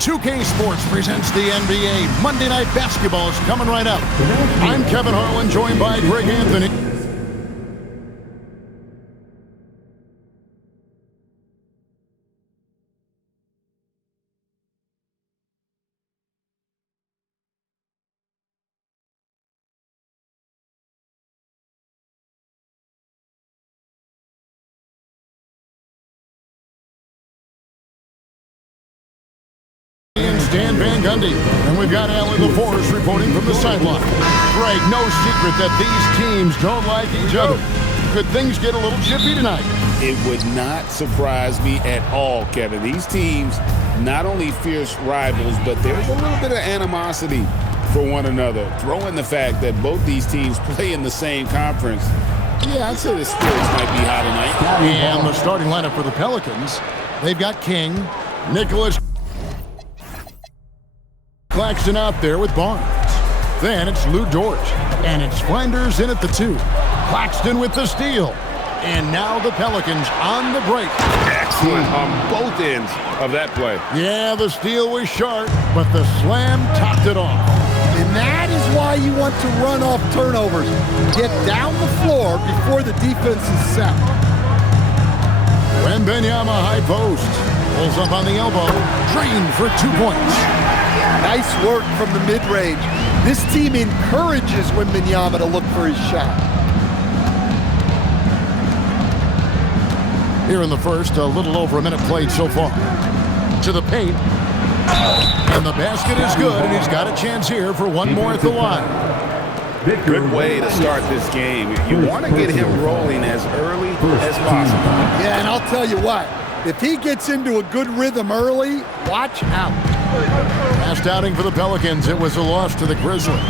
2K Sports presents the NBA. Monday Night Basketball is coming right up. I'm Kevin Harlan, joined by Greg Anthony. Dan Van Gundy, and we've got Allie LaForce reporting from the sideline. Greg, no secret that these teams don't like each other. Could things get a little chippy tonight? It would not surprise me at all, Kevin. These teams, not only fierce rivals, but there's a little bit of animosity for one another. Throw in the fact that both these teams play in the same conference. Yeah, I'd say the Spurs might be hot tonight. And the starting lineup for the Pelicans, they've got King, Nicholas Claxton out there with Barnes. Then it's Lou Dort. And it's Flinders in at the 2. Claxton with the steal. And now the Pelicans on the break. Excellent on both ends of that play. Yeah, the steal was sharp, but the slam topped it off. And that is why you want to run off turnovers. Get down the floor before the defense is set. Wembanyama high post. Pulls up on the elbow. Drained for 2 points. Nice work from the mid-range. This team encourages Wembanyama to look for his shot. Here in the first, a little over a minute played so far. To the paint. And the basket is good, and he's got a chance here for one more at the line. Good way to start this game. You want to get him rolling as early as possible. Yeah, and I'll tell you what. If he gets into a good rhythm early, watch out. Last outing for the Pelicans, it was a loss to the Grizzlies.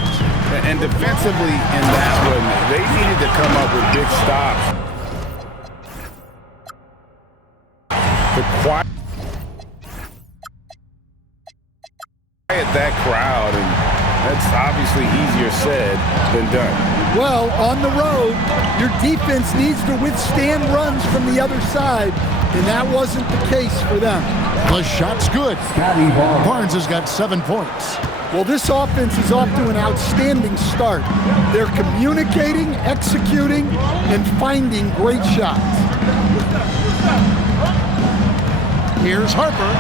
And defensively in that one, they needed to come up with big stops to quiet that crowd, and that's obviously easier said than done. Well, on the road, your defense needs to withstand runs from the other side, and that wasn't the case for them. The shot's good. Barnes has got 7 points. Well, this offense is off to an outstanding start. They're communicating, executing, and finding great shots. Here's Harper.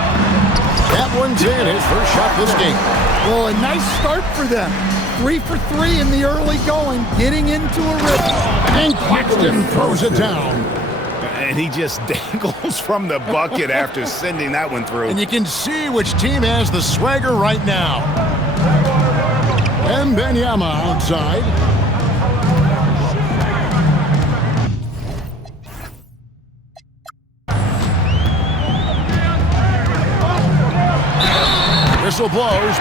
That one's in, his first shot this game. Well, a nice start for them. 3 for 3 in the early going, getting into a rhythm. And Claxton throws it down. And he just dangles from the bucket after sending that one through. And you can see which team has the swagger right now. Wembanyama outside. Whistle blows.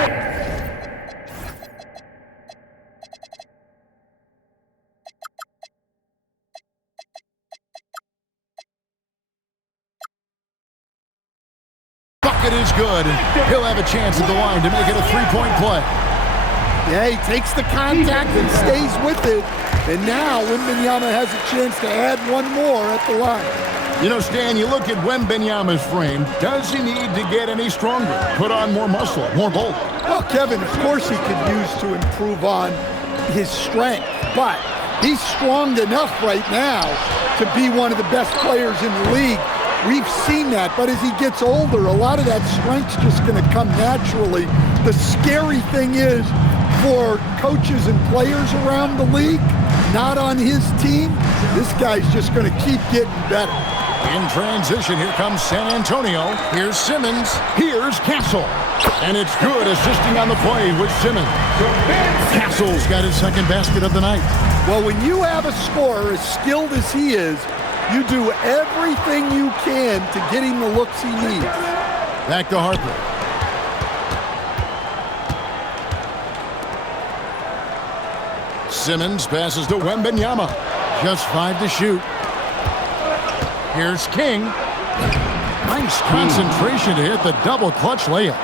Bucket is good, and he'll have a chance at the line to make it a 3-point play. Yeah, he takes the contact and stays with it. And now Wembanyama has a chance to add one more at the line. You know, Stan, you look at Wembanyama's frame. Does he need to get any stronger? Put on more muscle, more bulk? Well, Kevin, of course he could use to improve on his strength. But he's strong enough right now to be one of the best players in the league. We've seen that, but as he gets older, a lot of that strength's just going to come naturally. The scary thing is, for coaches and players around the league, not on his team, this guy's just going to keep getting better. In transition, here comes San Antonio. Here's Simmons. Here's Castle. And it's good, assisting on the play with Simmons. Castle's got his second basket of the night. Well, when you have a scorer as skilled as he is, you do everything you can to get him the looks he needs. Back to Harper. Simmons passes to Wembanyama. Just 5 to shoot. Here's King. Nice concentration to hit the double clutch layup.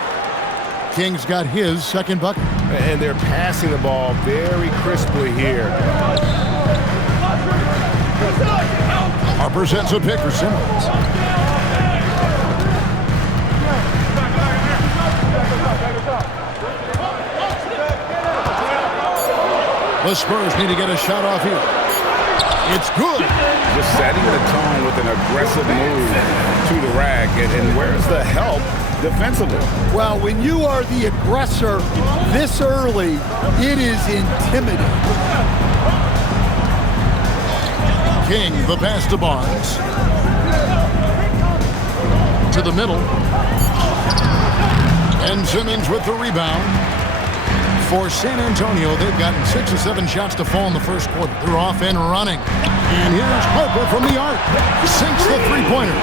King's got his second bucket. And they're passing the ball very crisply here. Harper sends a pick for Simmons. The Spurs need to get a shot off here. It's good. Just setting the tone with an aggressive move to the rack. And where's the help defensively? Well, when you are the aggressor this early, it is intimidating. King, the pass to Barnes. To the middle. And Simmons with the rebound. For San Antonio, they've gotten 6 or 7 shots to fall in the first quarter. They're off and running. And here's Harper from the arc. Sinks the three-pointer.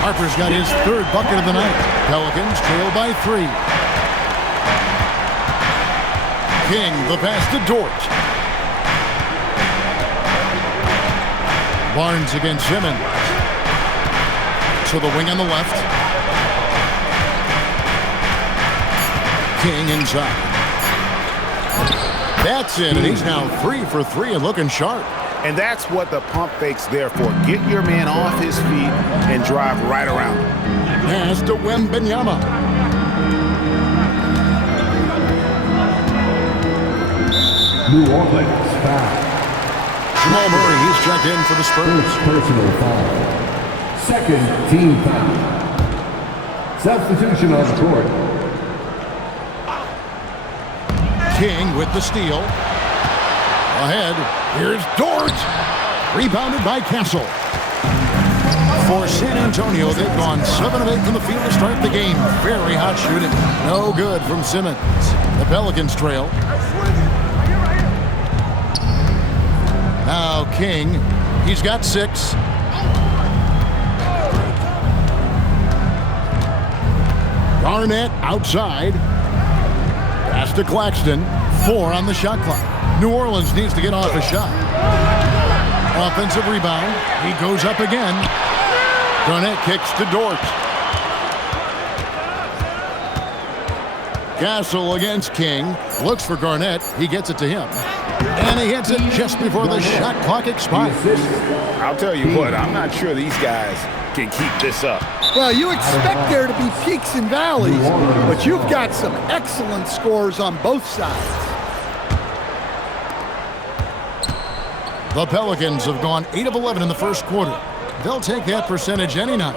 Harper's got his 3rd bucket of the night. Pelicans trail by 3. King, the pass to Dort. Barnes against Simmons. To the wing on the left. King inside. That's it, and he's now 3 for 3 and looking sharp. And that's what the pump fake's there for. Get your man off his feet and drive right around him. Pass to Wembanyama. New Orleans foul. Jamal Murray, he's checked in for the Spurs. First personal foul. Second team foul. Substitution on the court. King with the steal. Ahead, here's Dort. Rebounded by Castle. For San Antonio, they've gone 7 of 8 from the field to start the game. Very hot shooting. No good from Simmons. The Pelicans trail. Now King, he's got 6. Garnett outside. Pass to Claxton. 4 on the shot clock. New Orleans needs to get off a shot. Offensive rebound. He goes up again. Garnett kicks to Dort. Castle against King. Looks for Garnett. He gets it to him. And he hits it just before the shot clock expires. I'll tell you what, I'm not sure these guys can keep this up. Well, you expect there to be peaks and valleys, but you've got some excellent scores on both sides. The Pelicans have gone 8 of 11 in the first quarter. They'll take that percentage any night.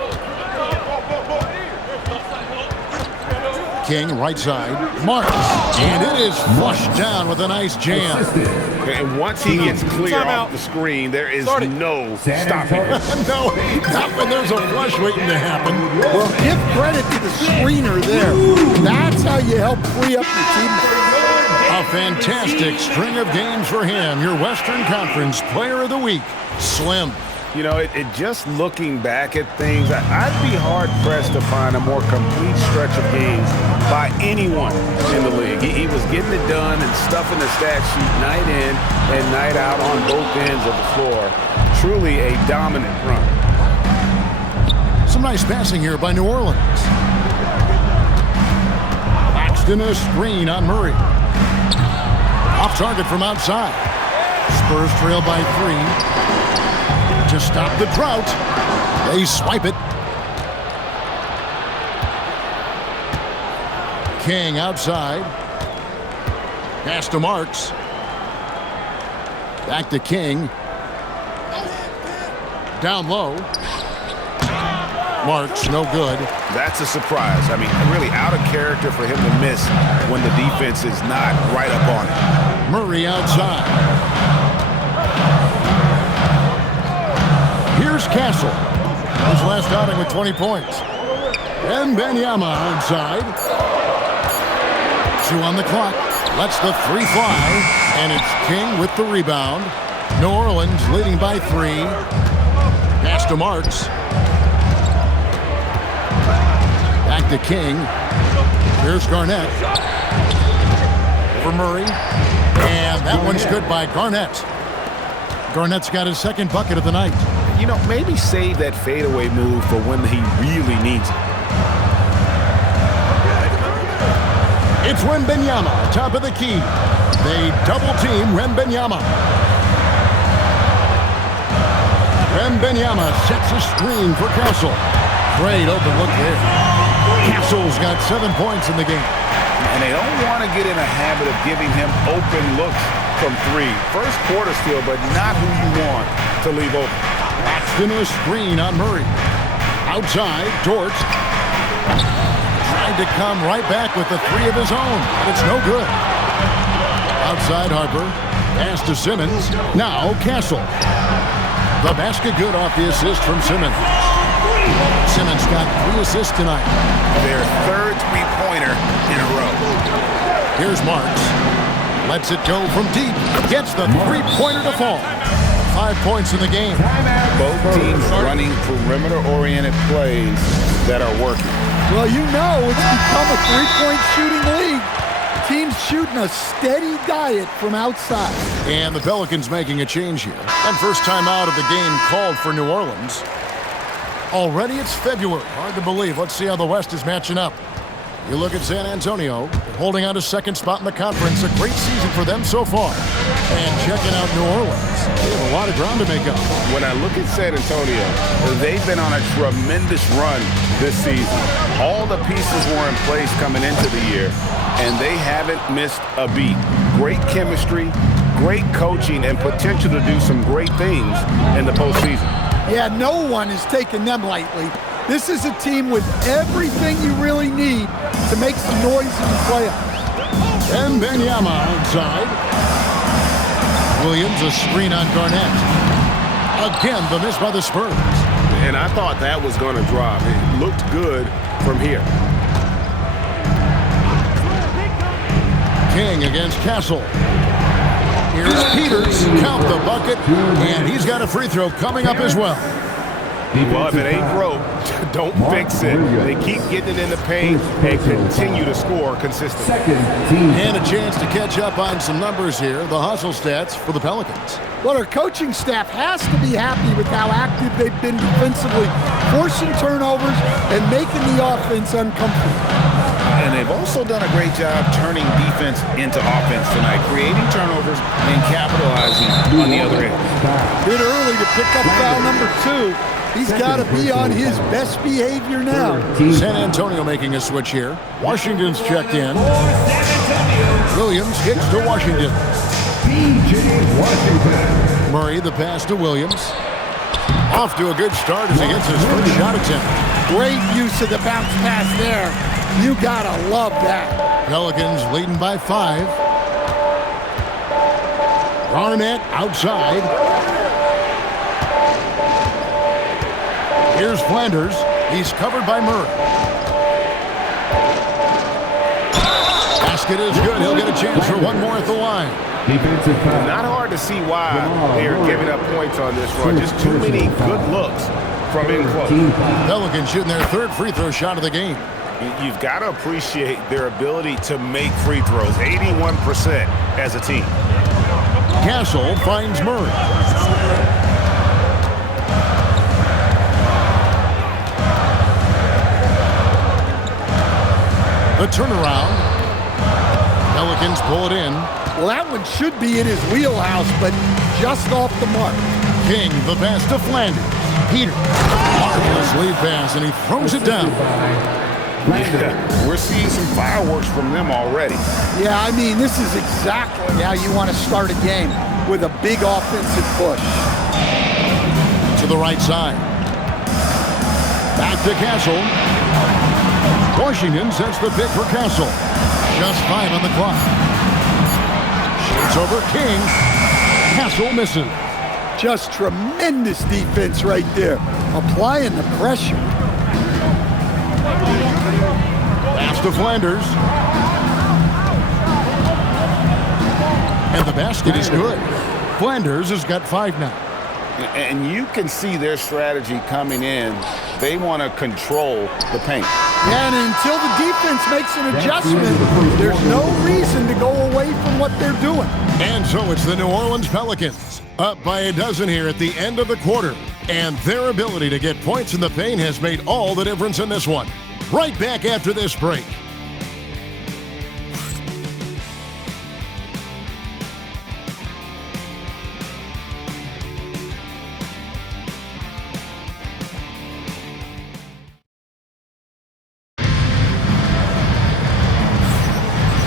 King, right side. Marks. And it is flushed down with a nice jam. And once he gets clear off the screen, there is no stopping it. No, not when there's a flush waiting to happen. Well, give credit to the screener there. That's how you help free up your teammates. A fantastic string of games for him. Your Western Conference Player of the Week, Slim. You know, it just looking back at things, I'd be hard-pressed to find a more complete stretch of games by anyone in the league. He was getting it done and stuffing the stat sheet night in and night out on both ends of the floor. Truly a dominant run. Some nice passing here by New Orleans. Claxton a screen on Murray. Off target from outside. Spurs trail by 3. To stop the drought, they swipe it. King outside. Pass to Marks. Back to King. Down low. Marks, no good. That's a surprise. I mean, really out of character for him to miss when the defense is not right up on it. Murray outside. Here's Castle. His last outing with 20 points. Wembanyama inside. 2 on the clock. Lets the 3 fly. And it's King with the rebound. New Orleans leading by 3. Pass to Marks. Back to King. Here's Garnett. For Murray. And that one's good by Garnett. Garnett's got his 2nd bucket of the night. You know, maybe save that fadeaway move for when he really needs it. It's Wembanyama, top of the key. They double-team Wembanyama. Wembanyama sets a screen for Castle. Great open look there. Castle's got 7 points in the game. And they don't want to get in a habit of giving him open looks from three. First quarter steal, but not who you want to leave open. Paxton a screen on Murray. Outside, Dort trying to come right back with the three of his own. It's no good. Outside Harper. Pass to Simmons. Now Castle. The basket good off the assist from Simmons. Simmons got 3 assists tonight. Their third three-pointer in a row. Here's Marks. Lets it go from deep. Gets the three-pointer to fall. 5 points in the game. Both teams running perimeter-oriented plays that are working. Well, you know it's become a three-point shooting league. Teams shooting a steady diet from outside. And the Pelicans making a change here. And first time out of the game called for New Orleans. Already it's February. Hard to believe. Let's see how the West is matching up. You look at San Antonio, holding on to second spot in the conference. A great season for them so far. And checking out New Orleans. They have a lot of ground to make up. When I look at San Antonio, they've been on a tremendous run this season. All the pieces were in place coming into the year, and they haven't missed a beat. Great chemistry, great coaching, and potential to do some great things in the postseason. Yeah, no one is taking them lightly. This is a team with everything you really need to make some noise in the playoffs. And Benyama outside. Williams a screen on Garnett. Again, the miss by the Spurs. And I thought that was going to drop. It looked good from here. King against Castle. Here's Peters. Count the bucket. And he's got a free throw coming up as well. Well, if it ain't broke, don't fix it. They keep getting it in the paint and continue to score consistently. And a chance to catch up on some numbers here. The hustle stats for the Pelicans. Well, our coaching staff has to be happy with how active they've been defensively, forcing turnovers and making the offense uncomfortable. And they've also done a great job turning defense into offense tonight, creating turnovers and capitalizing on the other end. Bit early to pick up foul number 2. He's got to be on his best behavior now. San Antonio making a switch here. Washington's checked in. Williams hits to Washington. Murray the pass to Williams. Off to a good start as he gets his first shot attempt. Great use of the bounce pass there. You got to love that. Pelicans leading by 5. Garnett outside. Here's Flanders. He's covered by Murray. Basket is good. He'll get a chance for one more at the line. Not hard to see why they're giving up points on this run. Just too many good looks from in close. Pelicans shooting their third free throw shot of the game. You've got to appreciate their ability to make free throws. 81% as a team. Castle finds Murray. The turnaround. Pelicans pull it in. Well, that one should be in his wheelhouse, but just off the mark. King, the pass to Flanders. Peter. Marvelous lead pass, and he throws it down. Yeah, we're seeing some fireworks from them already. Yeah, I mean, this is exactly how you want to start a game, with a big offensive push. To the right side. Back to Castle. Washington sets the pick for Castle. Just 5 on the clock. Shoots over King. Castle misses. Just tremendous defense right there. Applying the pressure. Pass to Flanders. And the basket is good. Flanders has got 5 now. And you can see their strategy coming in. They want to control the paint. Yeah, and until the defense makes an adjustment, there's no reason to go away from what they're doing. And so it's the New Orleans Pelicans, up by a dozen here at the end of the quarter. And their ability to get points in the paint has made all the difference in this one. Right back after this break.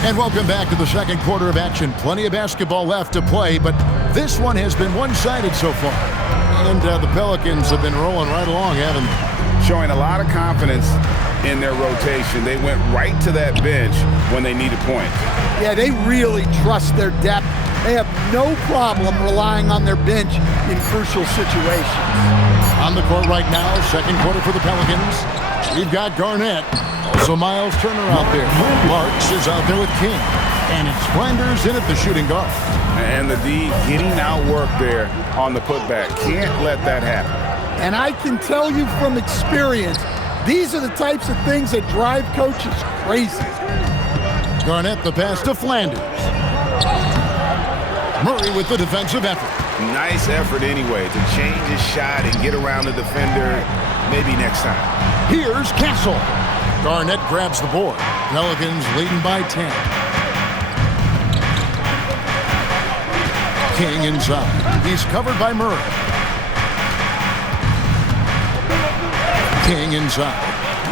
And welcome back to the second quarter of action. Plenty of basketball left to play, but this one has been one-sided so far. And the Pelicans have been rolling right along, haven't they? Showing a lot of confidence in their rotation. They went right to that bench when they needed points. Yeah, they really trust their depth. They have no problem relying on their bench in crucial situations. On the court right now, second quarter for the Pelicans. We've got Garnett. Also Miles Turner out there. Marks is out there with King. And it's Flanders in at the shooting guard. And the D getting outworked there on the putback. Can't let that happen. And I can tell you from experience, these are the types of things that drive coaches crazy. Garnett the pass to Flanders. Murray with the defensive effort. Nice effort anyway to change his shot and get around the defender maybe next time. Here's Castle. Garnett grabs the board. Pelicans leading by 10. King inside. He's covered by Murray. King inside.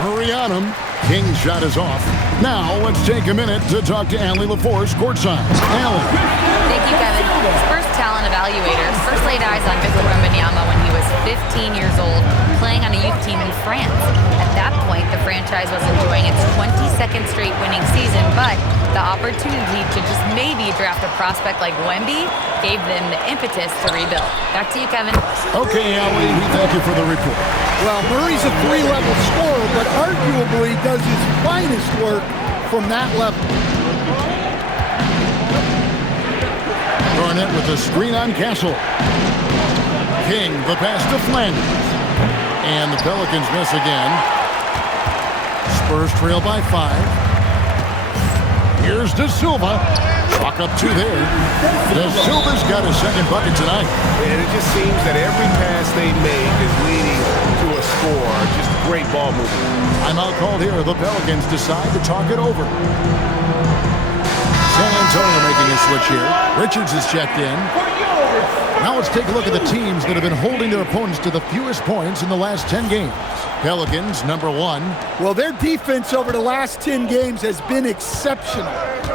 Murray on him. King's shot is off. Now let's take a minute to talk to Allie LaForce courtside. Allie. Thank you, Kevin. Spurs talent evaluators first laid eyes on Victor Wembanyama when he was 15 years old, playing on a youth team in France. At that point, the franchise was enjoying its 22nd straight winning season, but the opportunity to just maybe draft a prospect like Wemby gave them the impetus to rebuild. Back to you, Kevin. Okay, Allie, we thank you for the report. Well, Murray's a three-level scorer, but arguably does his finest work from that level. Garnett with a screen on Castle. King, the pass to Flanders. And the Pelicans miss again. Spurs trail by 5. Here's De Silva. Chalk up 2 there. De Silva's got a second bucket tonight. And it just seems that every pass they make is leading to a score. Just great ball movement. Timeout called here. The Pelicans decide to talk it over. San Antonio making a switch here. Richards is checked in. Now let's take a look at the teams that have been holding their opponents to the fewest points in the last 10 games. Pelicans, number 1. Well, their defense over the last 10 games has been exceptional.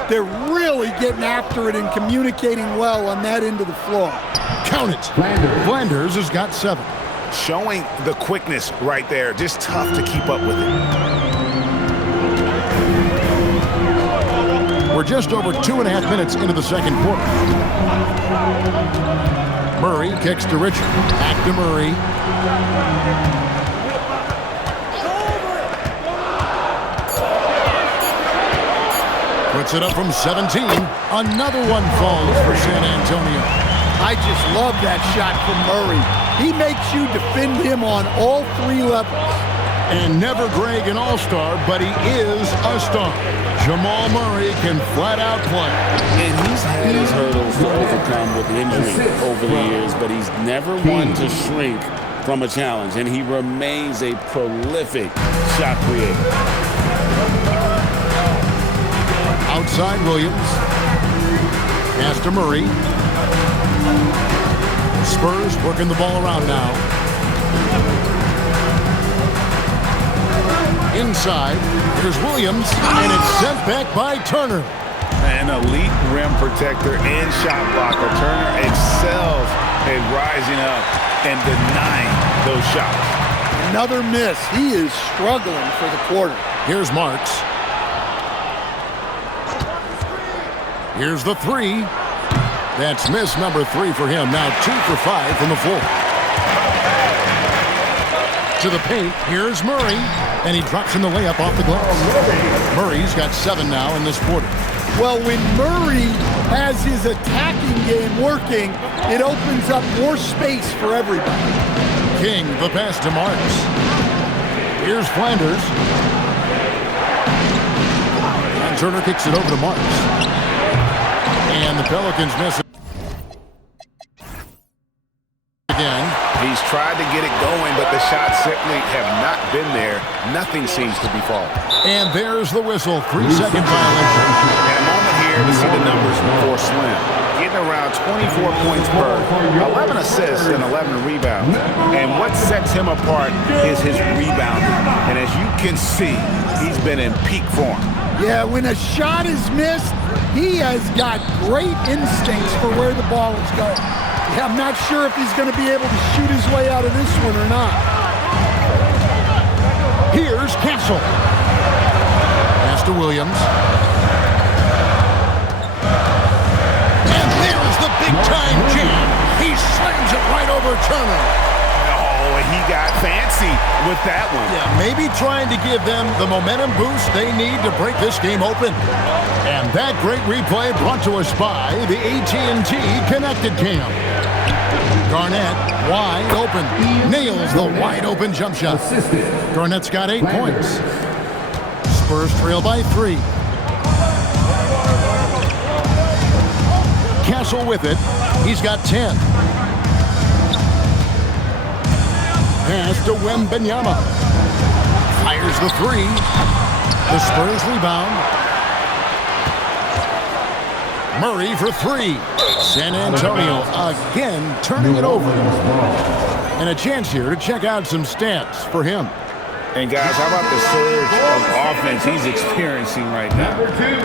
They're really getting after it and communicating well on that end of the floor. Count it. Flanders has got 7. Showing the quickness right there. Just tough to keep up with it. We're just over 2.5 minutes into the second quarter. Murray kicks to Richard. Back to Murray. Puts it up from 17. Another one falls for San Antonio. I just love that shot from Murray. He makes you defend him on all 3 levels. And never Greg an all-star, but he is a star. Jamal Murray can flat out play. And he's had his hurdles to overcome with injury over the years, but he's never one to shrink from a challenge, and he remains a prolific shot creator. Outside Williams. Pass to Murray. Spurs working the ball around now. Inside, here's Williams, and it's sent back by Turner. An elite rim protector and shot blocker. Turner excels at rising up and denying those shots. Another miss. He is struggling for the quarter. Here's Marks. Here's the 3. That's miss number 3 for him. Now 2 for 5 from the floor. To the paint, here's Murray, and he drops in the layup off the glass. Murray's got 7 now in this quarter. Well, when Murray has his attacking game working, it opens up more space for everybody. King, the pass to Marks. Here's Flanders. And Turner kicks it over to Marks. And the Pelicans miss it again. He's tried to get it going, but the shots simply have not been there. Nothing seems to be falling. And there's the whistle. 3-second violation. And a moment here to see the numbers for Slim. Getting around 24 points per, 11 assists and 11 rebounds. And what sets him apart is his rebounding. And as you can see, he's been in peak form. Yeah, when a shot is missed, he has got great instincts for where the ball is going. Yeah, I'm not sure if he's going to be able to shoot his way out of this one or not. Here's Castle. Pass to Williams. And there's the big-time jam. He slams it right over Turner. Oh, and he got fancy with that one. Yeah, maybe trying to give them the momentum boost they need to break this game open. And that great replay brought to us by the AT&T Connected Cam. Garnett, wide open, nails the wide-open jump shot. Garnett's got 8 points. Spurs trail by 3. Castle with it. He's got 10. Pass to Wembanyama. Fires the 3. The Spurs rebound. Murray for 3. San Antonio again turning it over. And a chance here to check out some stats for him. And guys, how about the surge of offense he's experiencing right now?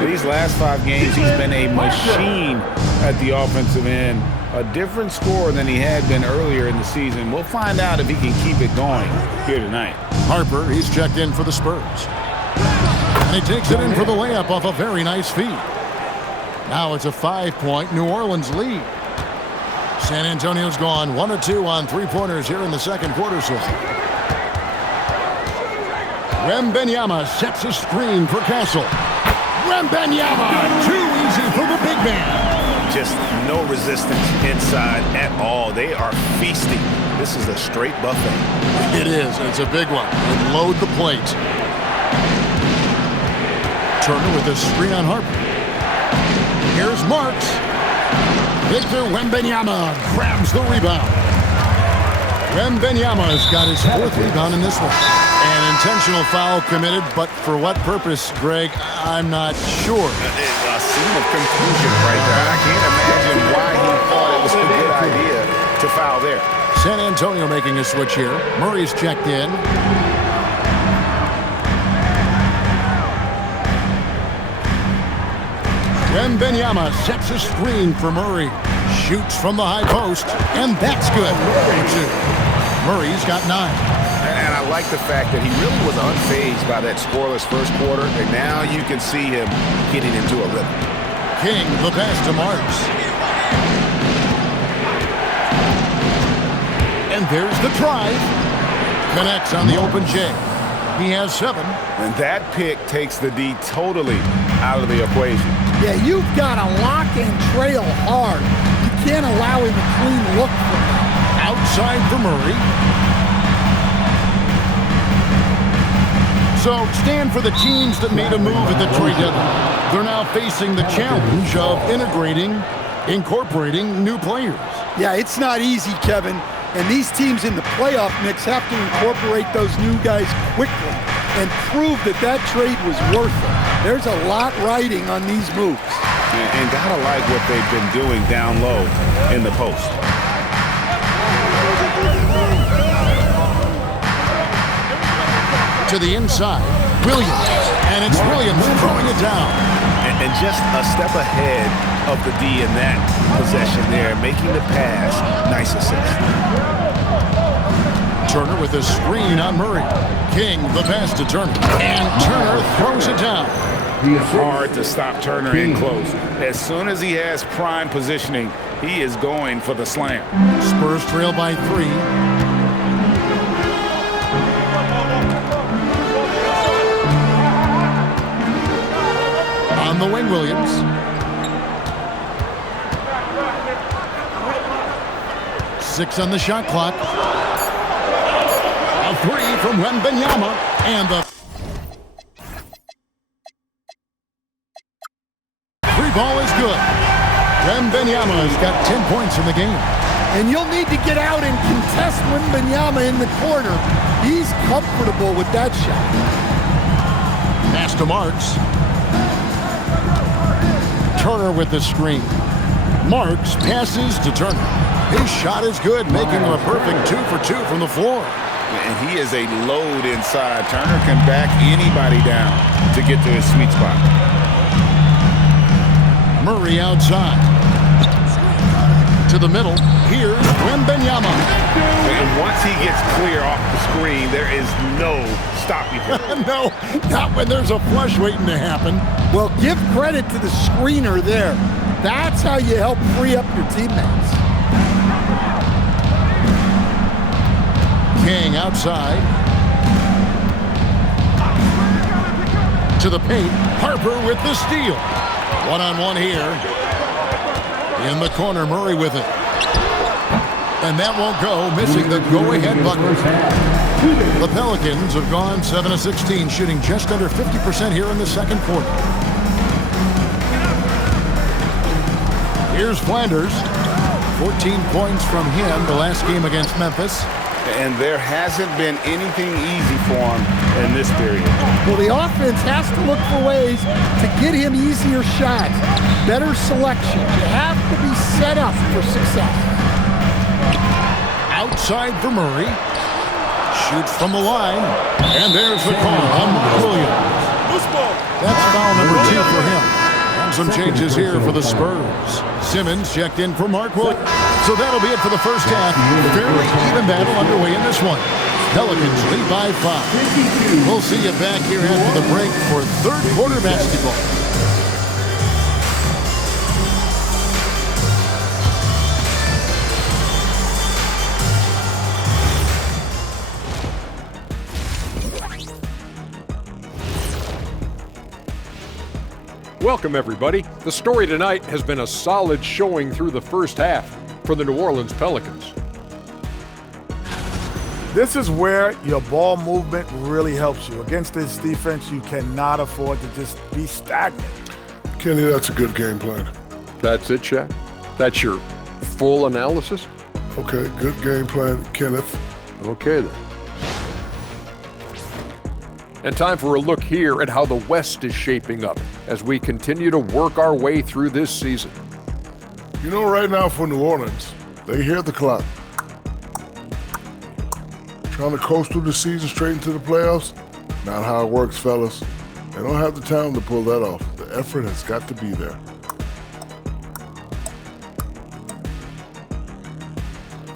These last 5 games, he's been a machine at the offensive end. A different scorer than he had been earlier in the season. We'll find out if he can keep it going here tonight. Harper, he's checked in for the Spurs. And he takes it in for the layup off a very nice feed. Now it's a 5-point New Orleans lead. San Antonio's gone 1 of 2 on 3-pointers here in the second quarter so far. Wembanyama sets a screen for Castle. Wembanyama, too easy for the big man. Just no resistance inside at all. They are feasting. This is a straight buffet. It is, and it's a big one. And load the plate. Turner with a screen on Harper. Here's Marks. Victor Wembanyama grabs the rebound. Wembanyama's got his 4th rebound in this one. An intentional foul committed, but for what purpose, Greg, I'm not sure. A scene of confusion right there. I can't imagine why he thought it was a good idea to foul there. San Antonio making a switch here. Murray's checked in. Wembanyama sets a screen for Murray. Shoots from the high post, and that's good. Murray's got 9. And I like the fact that he really was unfazed by that scoreless first quarter, and now you can see him getting into a rhythm. King, the pass to Marks. And there's the drive. Connects on the open J. He has 7. And that pick takes the D totally out of the equation. Yeah, you've got to lock and trail hard. You can't allow him a clean look for him. Outside for Murray. So stand for the teams that made a move at the trade deadline. They're now facing the challenge of incorporating new players. Yeah, it's not easy, Kevin. And these teams in the playoff mix have to incorporate those new guys quickly and prove that that trade was worth it. There's a lot riding on these moves. And gotta like what they've been doing down low in the post. To the inside, Williams. And it's Williams throwing it down. And just a step ahead of the D in that possession there, making the pass. Nice assist. Turner with a screen on Murray. King, the pass to Turner. And Turner throws it down. Hard to stop Turner in close. As soon as he has prime positioning, he is going for the slam. Spurs trail by 3. On the wing, Williams. Six on the shot clock. A 3 from Wembanyama. And the free ball is good. Wembanyama has got 10 points in the game. And you'll need to get out and contest Wembanyama in the corner. He's comfortable with that shot. Pass to Marks. Turner with the screen. Marks passes to Turner. His shot is good, making him a perfect 2 for 2 from the floor. And he is a load inside. Turner can back anybody down to get to his sweet spot. Murray outside. To the middle. Here's Wembanyama. And once he gets clear off the screen, there is no stopping him. No, not when there's a flush waiting to happen. Well, give credit to the screener there. That's how you help free up your teammates. King outside. To the paint. Harper with the steal. One-on-one here. In the corner, Murray with it. And that won't go, missing the go-ahead bucket. The Pelicans have gone 7 of 16, shooting just under 50% here in the second quarter. Here's Flanders. 14 points from him the last game against Memphis. And there hasn't been anything easy for him in this period. Well, the offense has to look for ways to get him easier shots, better selection. You have to be set up for success. Outside for Murray. Shoots from the line. And there's the call on Mark Williams. That's foul number 2 for him. And some changes here for the Spurs. Simmons checked in for Mark Williams. So that'll be it for the first half. Fairly even battle underway in this one. Pelicans lead by 5. We'll see you back here after the break for third quarter basketball. Welcome, everybody. The story tonight has been a solid showing through the first half for the New Orleans Pelicans. This is where your ball movement really helps you. Against this defense, you cannot afford to just be stagnant. Kenny, that's a good game plan. That's it, Shaq? That's your full analysis? Okay, good game plan, Kenneth. Okay, then. And time for a look here at how the West is shaping up as we continue to work our way through this season. You know, right now for New Orleans, they hear the clock. Trying to coast through the season straight into the playoffs? Not how it works, fellas. They don't have the talent to pull that off. The effort has got to be there.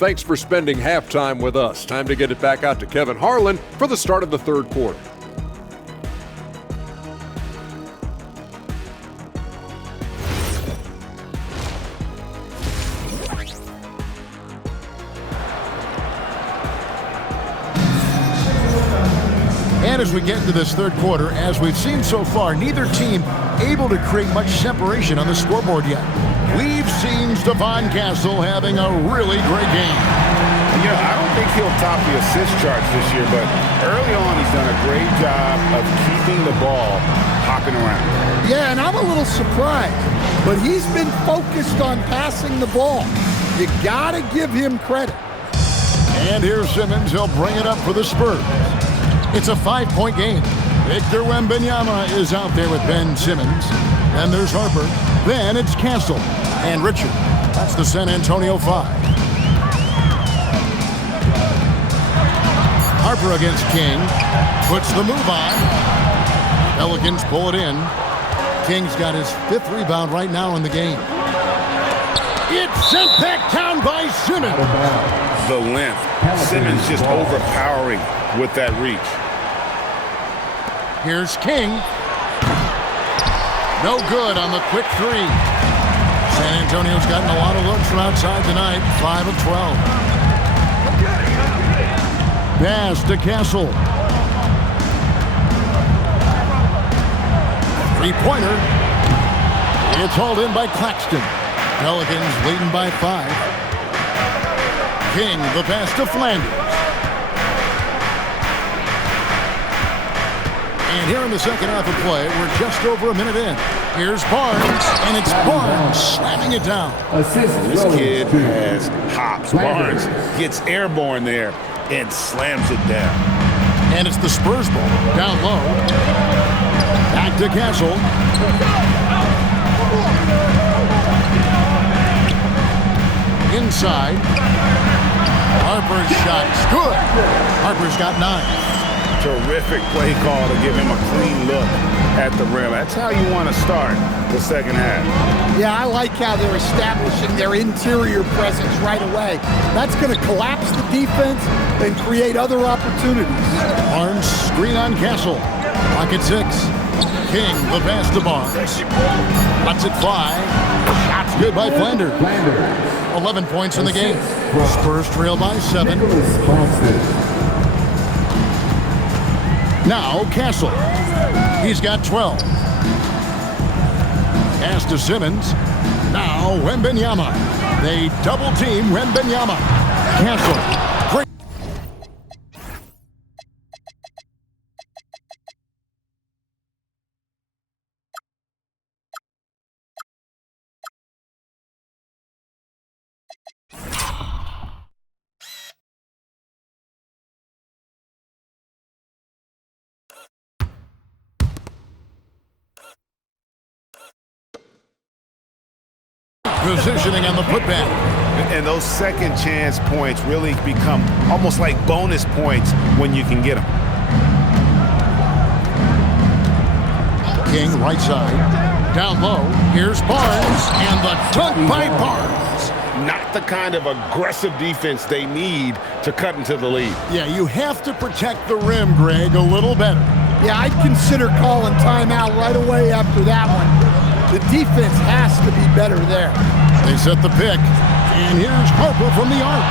Thanks for spending halftime with us. Time to get it back out to Kevin Harlan for the start of the third quarter. And as we get into this third quarter, as we've seen so far, neither team able to create much separation on the scoreboard yet. We've seen Stephon Castle having a really great game. You know, I don't think he'll top the assist charts this year, but early on he's done a great job of keeping the ball hopping around. Yeah, and I'm a little surprised, but he's been focused on passing the ball. You gotta give him credit. And here's Simmons. He'll bring it up for the Spurs. It's a 5-point game. Victor Wembanyama is out there with Ben Simmons. Then there's Harper. Then it's Castle and Richard. That's the San Antonio 5. Harper against King. Puts the move on. Pelicans pull it in. King's got his 5th rebound right now in the game. It's sent back down by Simmons. The length. Simmons just overpowering with that reach. Here's King. No good on the quick 3. San Antonio's gotten a lot of looks from outside tonight. 5 of 12. Pass to Castle. 3-pointer. It's hauled in by Claxton. Pelicans leading by 5. King, the pass to Flanders. And here in the second half of play, we're just over a minute in. Here's Barnes, and it's Barnes slamming it down. This kid has hops. Barnes gets airborne there and slams it down. And it's the Spurs ball, down low. Back to Castle. Inside. Harper Harper's shot is good. Harper's got 9. Terrific play call to give him a clean look at the rim. That's how you want to start the second half. Yeah, I like how they're establishing their interior presence right away. That's going to collapse the defense and create other opportunities. Barnes, screen on Castle. Pocket 6. King, the pass to Barnes. Lets it fly. Shots good by Flanders. 11 points in the game. Spurs trail by 7. Now Castle. He's got 12. Pass to Simmons. Now Wembanyama. They double team Wembanyama. Castle. Great. Positioning on the putback. And those second chance points really become almost like bonus points when you can get them. King right side. Down low. Here's Barnes. And the dunk by Barnes. Not the kind of aggressive defense they need to cut into the lead. Yeah, you have to protect the rim, Greg, a little better. Yeah, I'd consider calling timeout right away after that one. The defense has to be better there. They set the pick. And here's Harper from the arc.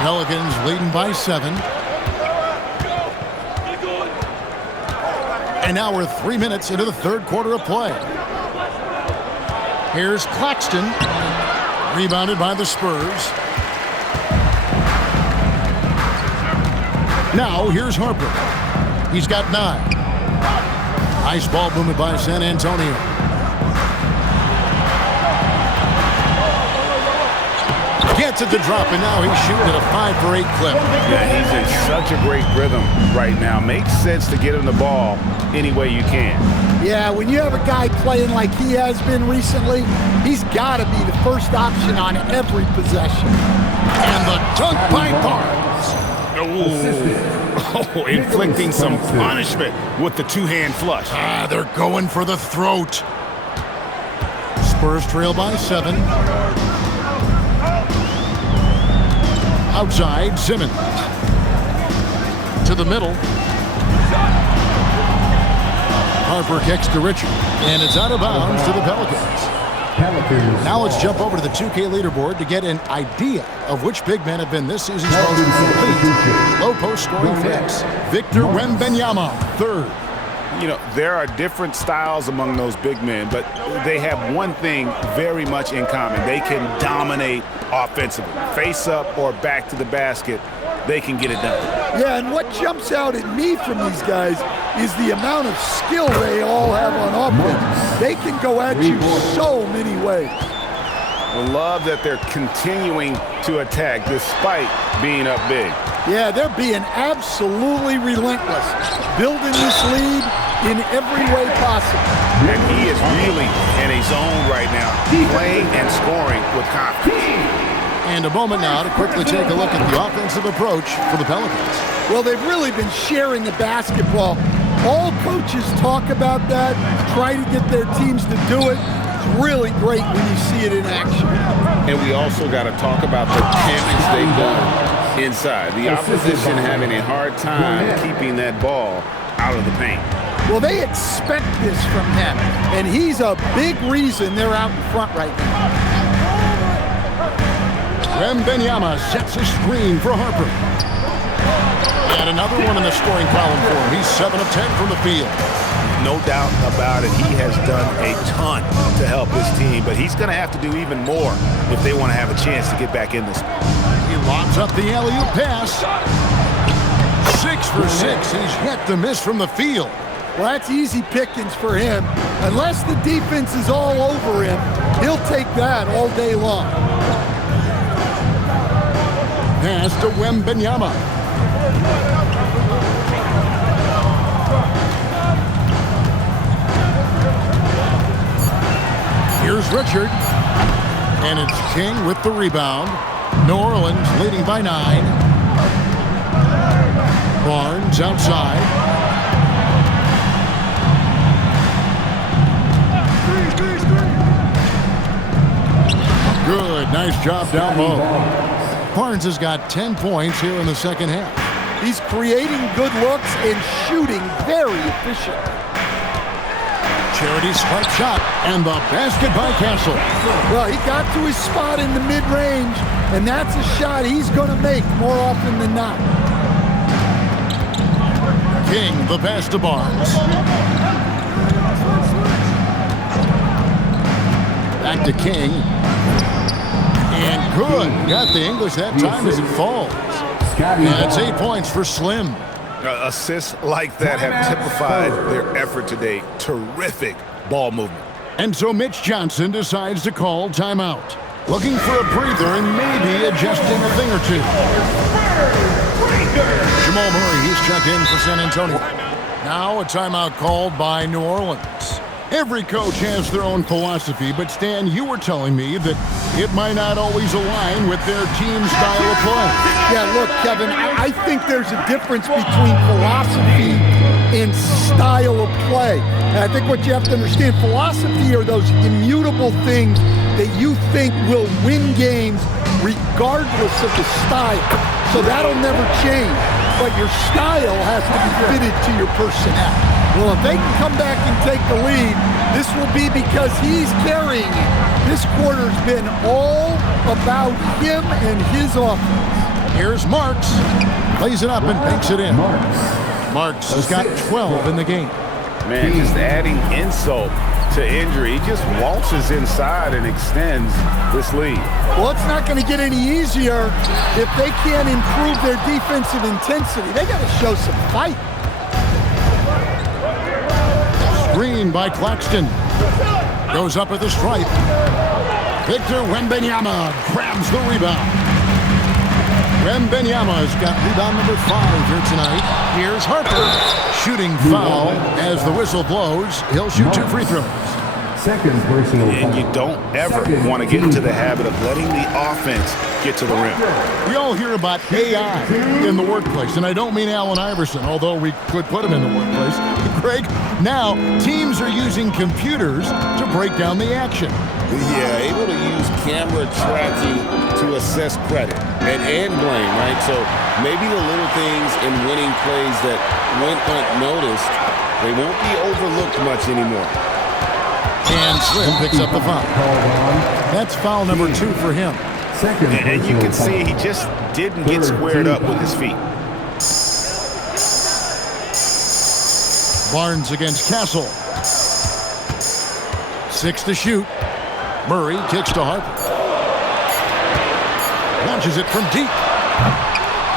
Pelicans leading by 7. And now we're 3 minutes into the third quarter of play. Here's Claxton. Rebounded by the Spurs. Now here's Harper. He's got 9. Nice ball movement by San Antonio. Gets it to drop, and now he's shooting at a 5-for-8 clip. Yeah, he's in such a great rhythm right now. Makes sense to get him the ball any way you can. Yeah, when you have a guy playing like he has been recently, he's got to be the first option on every possession. And the dunk by Barnes. Oh, inflicting some punishment with the two-hand flush. They're going for the throat. Spurs trail by 7. Outside, Simmons. To the middle. Harper kicks to Richard. And it's out of bounds to the Pelicans. Now let's jump over to the 2K leaderboard to get an idea of which big men have been this season's most complete low post scoring threats. Victor Wembanyama, 3rd. You know, there are different styles among those big men, but they have one thing very much in common. They can dominate offensively. Face up or back to the basket, they can get it done. Yeah, and what jumps out at me from these guys is the amount of skill they all have on offense. They can go at you so many ways. I love that they're continuing to attack despite being up big. Yeah, they're being absolutely relentless, building this lead in every way possible. And he is really in a zone right now, playing and scoring with confidence. And a moment now to quickly take a look at the offensive approach for the Pelicans. Well, they've really been sharing the basketball. All coaches talk about that, try to get their teams to do it. It's really great when you see it in action. And we also got to talk about the damage they've done inside. The opposition having a hard time keeping that ball out of the paint. Well, they expect this from him, and he's a big reason they're out in front right now. Wembanyama sets a screen for Harper. And another one in the scoring column for him. He's 7 of 10 from the field. No doubt about it. He has done a ton to help his team, but he's going to have to do even more if they want to have a chance to get back in this. He lobs up the alley-oop pass. 6 for 6. He's yet to miss from the field. Well, that's easy pickings for him. Unless the defense is all over him, he'll take that all day long. Pass to Wembanyama. Here's Richard. And it's King with the rebound. New Orleans leading by 9. Barnes outside. Good, nice job down low. Barnes has got 10 points here in the second half. He's creating good looks and shooting very efficient. Charity stripe shot, and the basket by Castle. Well, he got to his spot in the mid-range, and that's a shot he's going to make more often than not. King, the pass to Barnes. Back to King. And good. Got the English that time as it falls. And it's 8 points for Slim. Assists like that have typified their effort today. Terrific ball movement. And so Mitch Johnson decides to call timeout. Looking for a breather and maybe adjusting a thing or two. Jamal Murray, he's checked in for San Antonio. Now a timeout called by New Orleans. Every coach has their own philosophy, but Stan, you were telling me that it might not always align with their team style of play. Yeah, look, Kevin, I think there's a difference between philosophy and style of play. And I think what you have to understand, philosophy are those immutable things that you think will win games regardless of the style. So that'll never change. But your style has to be fitted to your personnel. Well, if they can come back and take the lead, this will be because he's carrying it. This quarter's been all about him and his offense. Here's Marks. Plays it up and banks it in. Marks has got 12 in the game. Man, just adding insult to injury. He just waltzes inside and extends this lead. Well, it's not going to get any easier if they can't improve their defensive intensity. They got to show some fight. Screen by Claxton. Goes up at the stripe. Victor Wembanyama grabs the rebound. Wembanyama's got rebound number 5 here tonight. Here's Harper. Shooting foul as the whistle blows. He'll shoot 2 free throws. Second personal And you don't ever want to get into the habit of letting the offense get to the rim. We all hear about AI in the workplace, and I don't mean Allen Iverson, although we could put him in the workplace. Greg, now teams are using computers to break down the action. Yeah, able to use camera tracking to assess credit and blame, right? So maybe the little things in winning plays that went unnoticed, they won't be overlooked much anymore. And Slim picks up the foul. That's foul number 2 for him. And you can see he just didn't get squared up with his feet. Barnes against Castle. 6 to shoot. Murray kicks to Harper. Launches it from deep.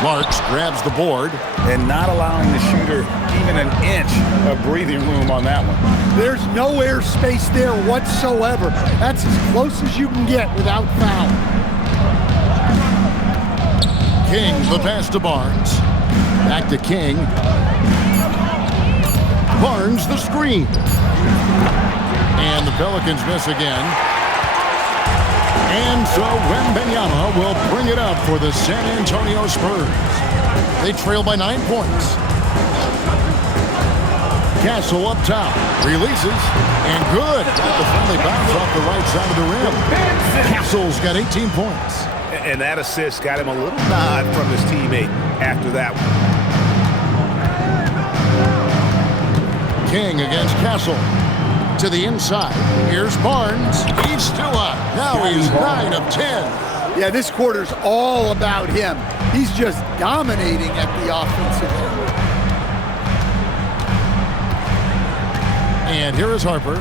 Marks grabs the board. And not allowing the shooter even an inch of breathing room on that one. There's no air space there whatsoever. That's as close as you can get without foul. King, the pass to Barnes. Back to King. Barnes, the screen. And the Pelicans miss again. And so Wembanyama will bring it up for the San Antonio Spurs. They trail by 9 points. Castle up top, releases, and good. Got the friendly bounce off the right side of the rim. Castle's got 18 points. And that assist got him a little nod from his teammate after that one. King against Castle. To the inside. Here's Barnes. He's still up. Now he's 9 of 10. Yeah, this quarter's all about him. He's just dominating at the offensive end. And here is Harper.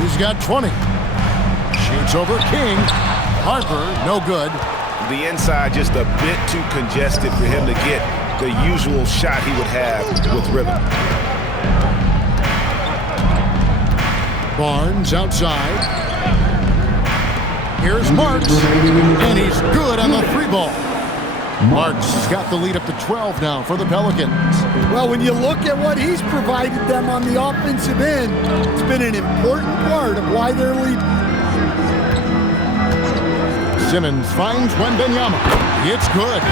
He's got 20. Shoots over King. Harper, no good. The inside just a bit too congested for him to get the usual shot he would have with rhythm. Barnes outside. Here's Marks, and he's good on the 3-ball. Marks has got the lead up to 12 now for the Pelicans. Well, when you look at what he's provided them on the offensive end, it's been an important part of why they're leading. Simmons finds Wembanyama. It's good.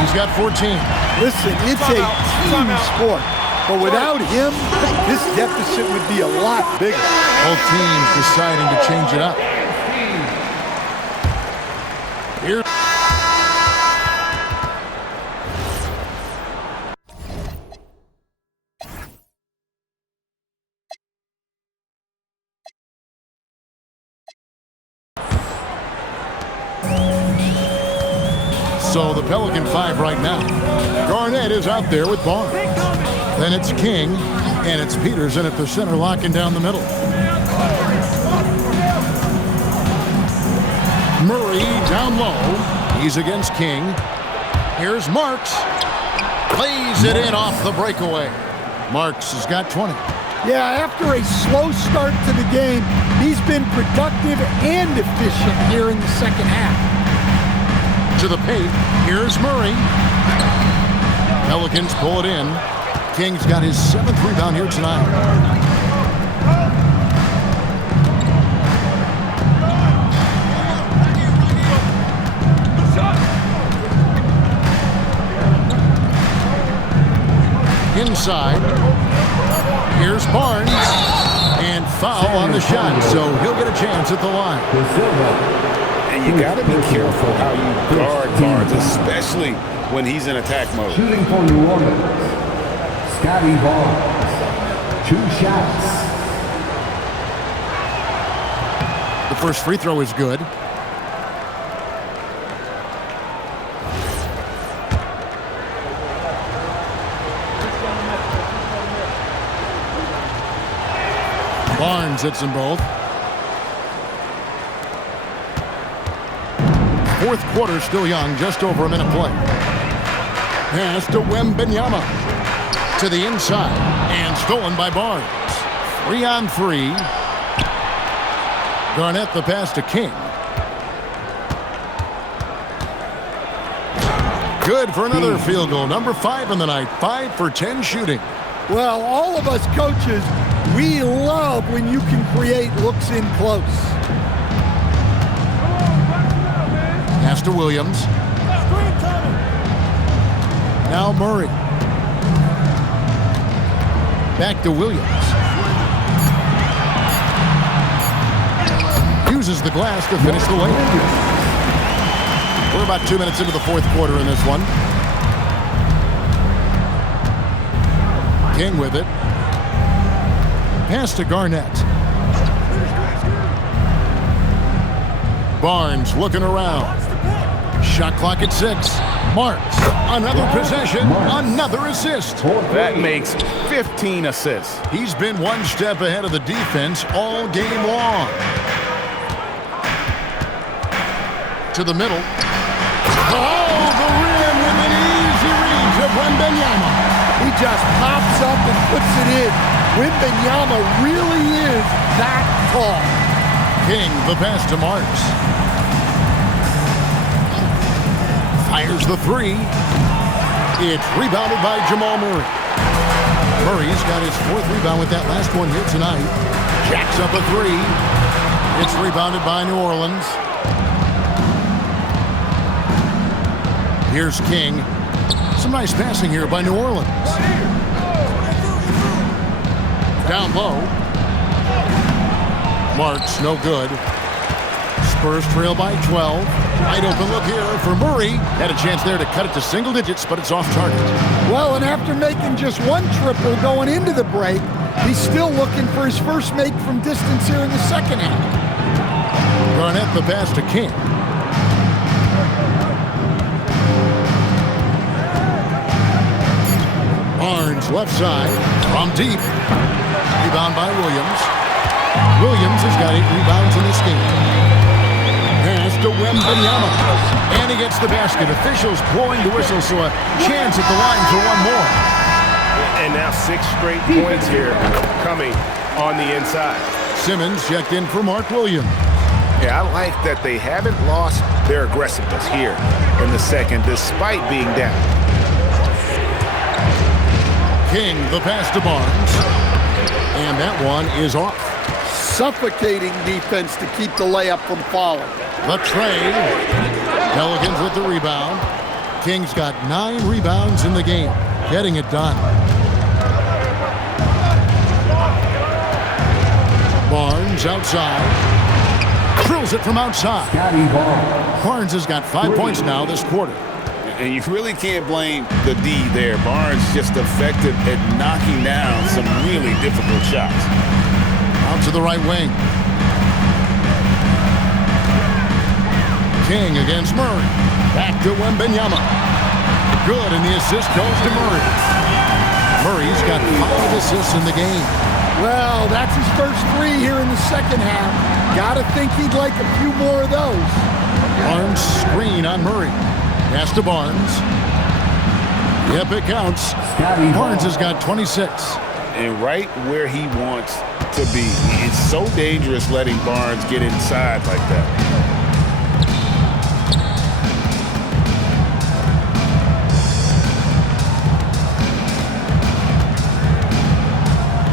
He's got 14. Listen, it's a team sport. But without him, this deficit would be a lot bigger. Both teams deciding to change it up. Here. So the Pelican 5 right now. Garnett is out there with Barnes. Then it's King, and it's Peterson at the center, locking down the middle. Murray down low. He's against King. Here's Marks. Plays it in off the breakaway. Marks has got 20. Yeah, after a slow start to the game, he's been productive and efficient here in the second half. To the paint, here's Murray. Pelicans pull it in. King's got his 7th rebound here tonight. Inside, here's Barnes, and foul on the shot, so he'll get a chance at the line. And you got to be careful how you guard Barnes, especially when he's in attack mode. Shooting for New Orleans, Scotty Barnes. 2 shots. The first free throw is good. Barnes hits them both. Fourth quarter still young, just over a minute play. Pass to Wembanyama. To the inside, and stolen by Barnes. 3-on-3. Garnett the pass to King. Good for another field goal. Number 5 in the night. 5 for 10 shooting. Well, all of us coaches, we love when you can create looks in close. Pass to Williams. Now Murray. Back to Williams. Uses the glass to finish the layup. We're about 2 minutes into the fourth quarter in this one. King with it. Pass to Garnett. Barnes looking around. Shot clock at 6. Marks. Another possession. Another assist. That makes 15 assists. He's been one step ahead of the defense all game long. To the middle. Oh, the rim with an easy reach of Wembanyama. He just pops up and puts it in. Wembanyama really is that tall. King, the pass to Marks. Fires the 3. It's rebounded by Jamal Murray. Murray's got his 4th rebound with that last one here tonight. Jacks up a 3. It's rebounded by New Orleans. Here's King. Some nice passing here by New Orleans. Down low. Marks, no good. Spurs trail by 12. Wide open look here for Murray. Had a chance there to cut it to single digits, but it's off target. Well, and after making just 1 triple going into the break, he's still looking for his first make from distance here in the second half. Garnett the pass to King. Barnes left side from deep. Rebound by Williams. Williams has got 8 rebounds in this game. Pass to Wembanyama. And he gets the basket. Officials blowing the whistle, so a chance at the line for one more. And now 6 straight points here coming on the inside. Simmons checked in for Mark Williams. Yeah, I like that they haven't lost their aggressiveness here in the second, despite being down. King, the pass to Barnes. And that one is off. Suffocating defense to keep the layup from falling. The trade. Pelicans with the rebound. Kings got 9 rebounds in the game, getting it done. Barnes outside. Drills it from outside. Barnes has got 5 points now this quarter. And you really can't blame the D there. Barnes just effective at knocking down some really difficult shots. Out to the right wing. King against Murray. Back to Wembanyama. Good, and the assist goes to Murray. Murray's got 5 assists in the game. Well, that's his first 3 here in the second half. Gotta think he'd like a few more of those. Barnes screen on Murray. Pass to Barnes. Yep, it counts. Barnes has got 26. And right where he wants to be. It's so dangerous letting Barnes get inside like that.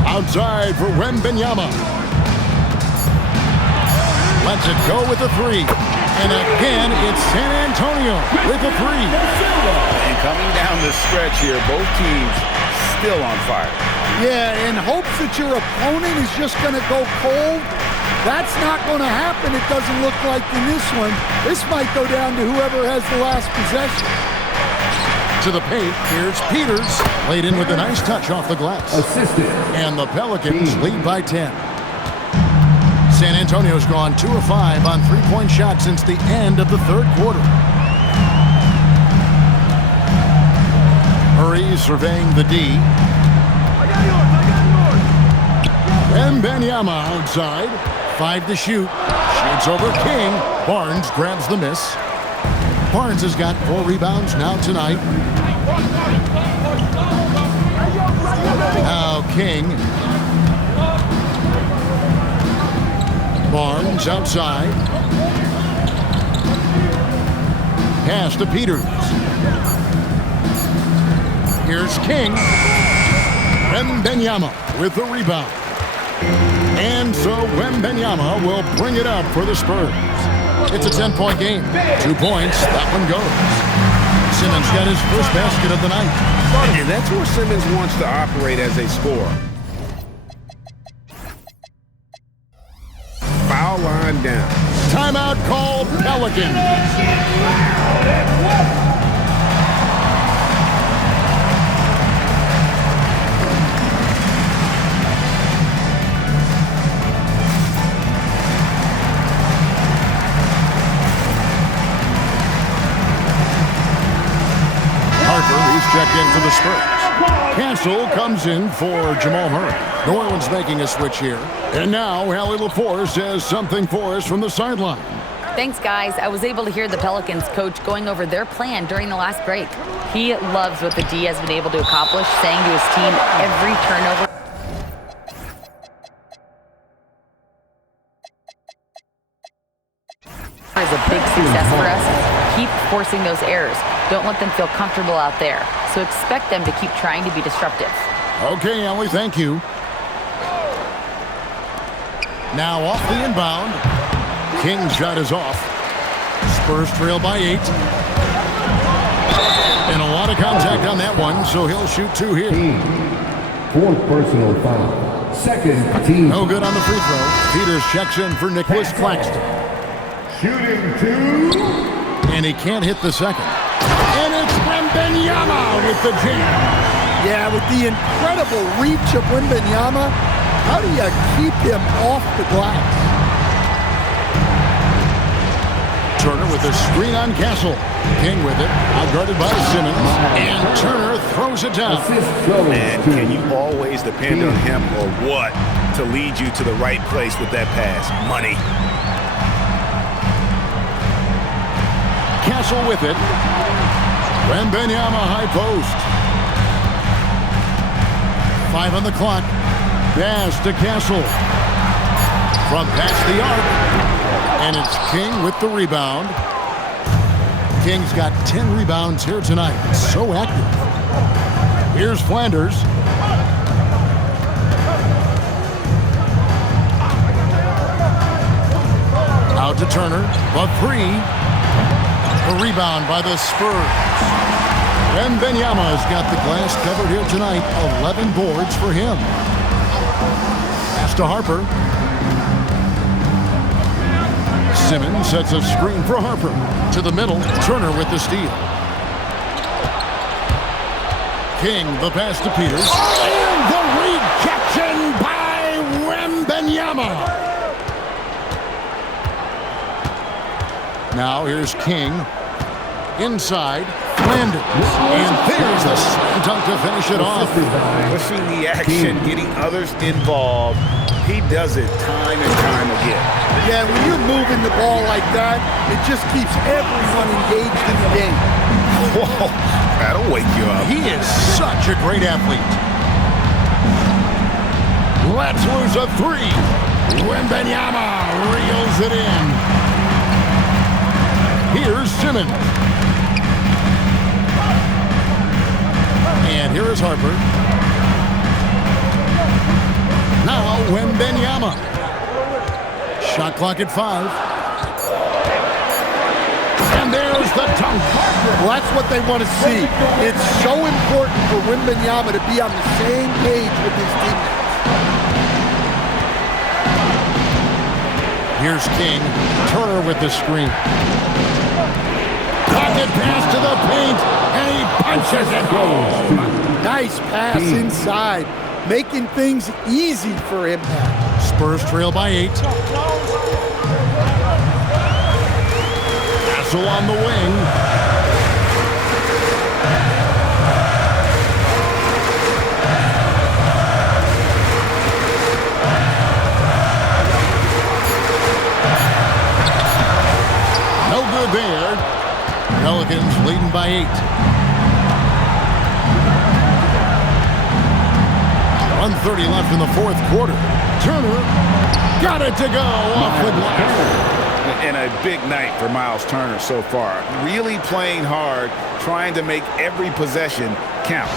Outside for Wembanyama. Lets it go with a 3. And again, it's San Antonio with a 3. And coming down the stretch here, both teams still on fire. Yeah, in hopes that your opponent is just going to go cold. That's not going to happen, it doesn't look like in this one. This might go down to whoever has the last possession. To the paint, here's Peters. Laid in with a nice touch off the glass. Assisted. And the Pelicans lead by 10. San Antonio's gone 2 of 5 on 3-point shots since the end of the third quarter. Murray surveying the D. Wembanyama outside. 5 to shoot. Shoots over King. Barnes grabs the miss. Barnes has got 4 rebounds now tonight. Now King. Barnes outside. Pass to Peters. Here's King. Wembanyama with the rebound. And so Wembanyama will bring it up for the Spurs. It's a 10-point game. 2 points, that one goes. Simmons got his first basket of the night. And that's where Simmons wants to operate as a scorer. Foul line down. Timeout called Pelicans. He's checked in for the Spurs. Castle comes in for Jamal Murray. New Orleans making a switch here. And now Allie LaForce says something for us from the sideline. Thanks, guys. I was able to hear the Pelicans coach going over their plan during the last break. He loves what the D has been able to accomplish, saying to his team every turnover is a big success for us. Keep forcing those errors. Don't let them feel comfortable out there. So expect them to keep trying to be disruptive. Okay, Ellie, thank you. Now off the inbound. King's shot is off. Spurs trail by 8. And a lot of contact on that one, so he'll shoot 2 here. 4th personal foul. 2nd team. No good on the free throw. Peters checks in for Nicholas Claxton. Shooting 2. And he can't hit the second. And it's Wembanyama with the jam. Yeah, with the incredible reach of Wembanyama, how do you keep him off the glass? Turner with a screen on Castle. King with it, outguarded by Simmons. And Turner throws it down. Man, can you always depend on him or what to lead you to the right place with that pass? Money. Castle with it. Wembanyama high post. 5 on the clock. Pass to Castle. From past the arc. And it's King with the rebound. King's got 10 rebounds here tonight. So active. Here's Flanders. Out to Turner. A 3. The rebound by the Spurs. Wembanyama's got the glass covered here tonight. 11 boards for him. Pass to Harper. Simmons sets a screen for Harper. To the middle, Turner with the steal. King, the pass to Peters. And the rejection by Wembanyama. Now here's King. Inside, Flanders. And there's the slam dunk to finish it off. Pushing the action, getting others involved. He does it time and time again. Yeah, when you're moving the ball like that, it just keeps everyone engaged in the game. Whoa, that'll wake you up. He is such a great athlete. Let's lose a three. Wembanyama reels it in. Here's Simmons. And here is Harper. Now Wembanyama. Shot clock at 5. And there's the dunk. Well, that's what they want to see. It's so important for Wembanyama to be on the same page with his teammates. Here's King. Turner with the screen. Pocket pass to the paint, and he punches it home. Nice pass inside, making things easy for him now. Spurs trail by 8. Castle on the wing. No good there. Pelicans leading by 8. 1:30 left in the fourth quarter. Turner got it to go off the glass. And a big night for Miles Turner so far. Really playing hard, trying to make every possession count.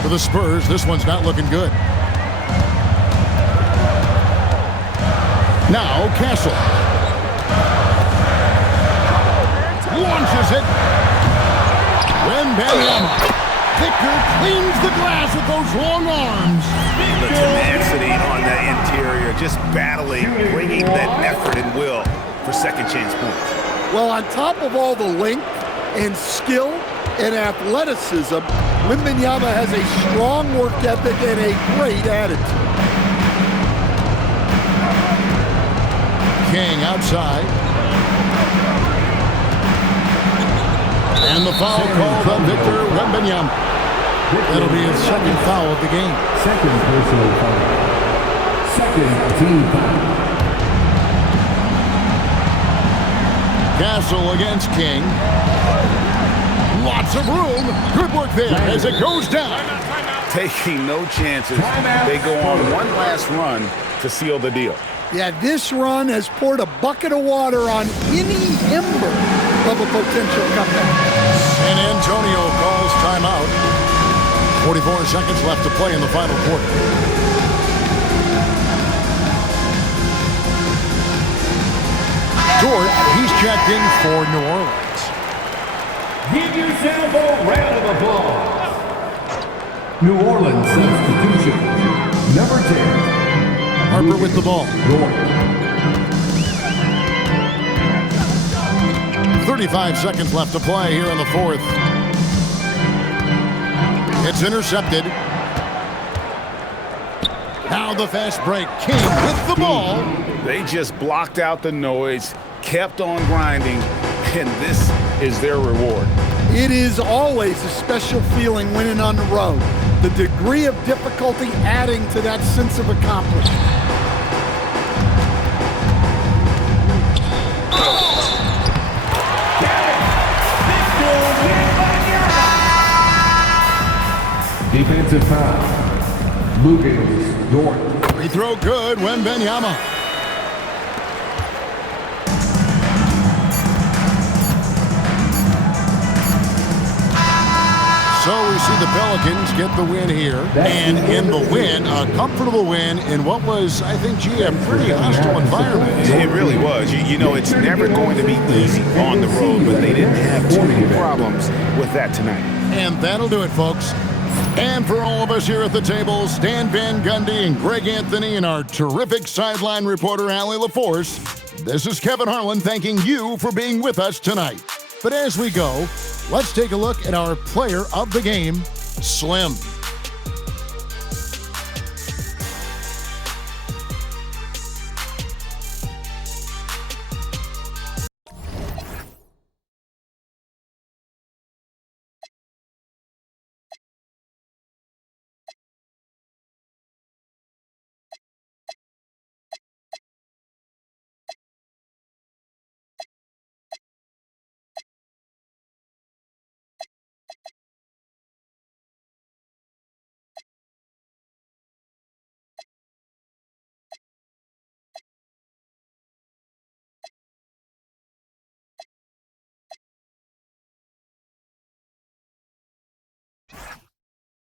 For the Spurs, this one's not looking good. Now Castle. Launches it. Wembanyama. Victor cleans the glass with those long arms. The tenacity on the interior, just battling, bringing that effort and will for second chance points. Well, on top of all the length and skill and athleticism, Wembanyama has a strong work ethic and a great attitude. King outside. And the foul called on Victor Wembanyama. That'll be his second foul of the game. Second personal foul. Second team foul. Castle against King. Lots of room. Good work there as it goes down. Taking no chances. They go on one last run to seal the deal. Yeah, this run has poured a bucket of water on any ember of a potential comeback. San Antonio calls timeout. 44 seconds left to play in the final quarter. Dort, he's checked in for New Orleans. Give yourself a round of applause. New Orleans substitution. Number 10. Harper with the ball. Dort. 35 seconds left to play here in the fourth. It's intercepted. Now the fast break. King with the ball. They just blocked out the noise, kept on grinding, and this is their reward. It is always a special feeling winning on the road. The degree of difficulty adding to that sense of accomplishment. Defensive foul. Lucas Dort. Free throw good. Wembanyama. So we see the Pelicans get the win here. And in the win, a comfortable win in what was, I think, a pretty hostile environment. It really was. You know, it's never going to be easy on the road, but they didn't have too many problems with that tonight. And that'll do it, folks. And for all of us here at the table, Stan Van Gundy and Greg Anthony and our terrific sideline reporter, Allie LaForce, this is Kevin Harlan thanking you for being with us tonight. But as we go, let's take a look at our player of the game, Slim.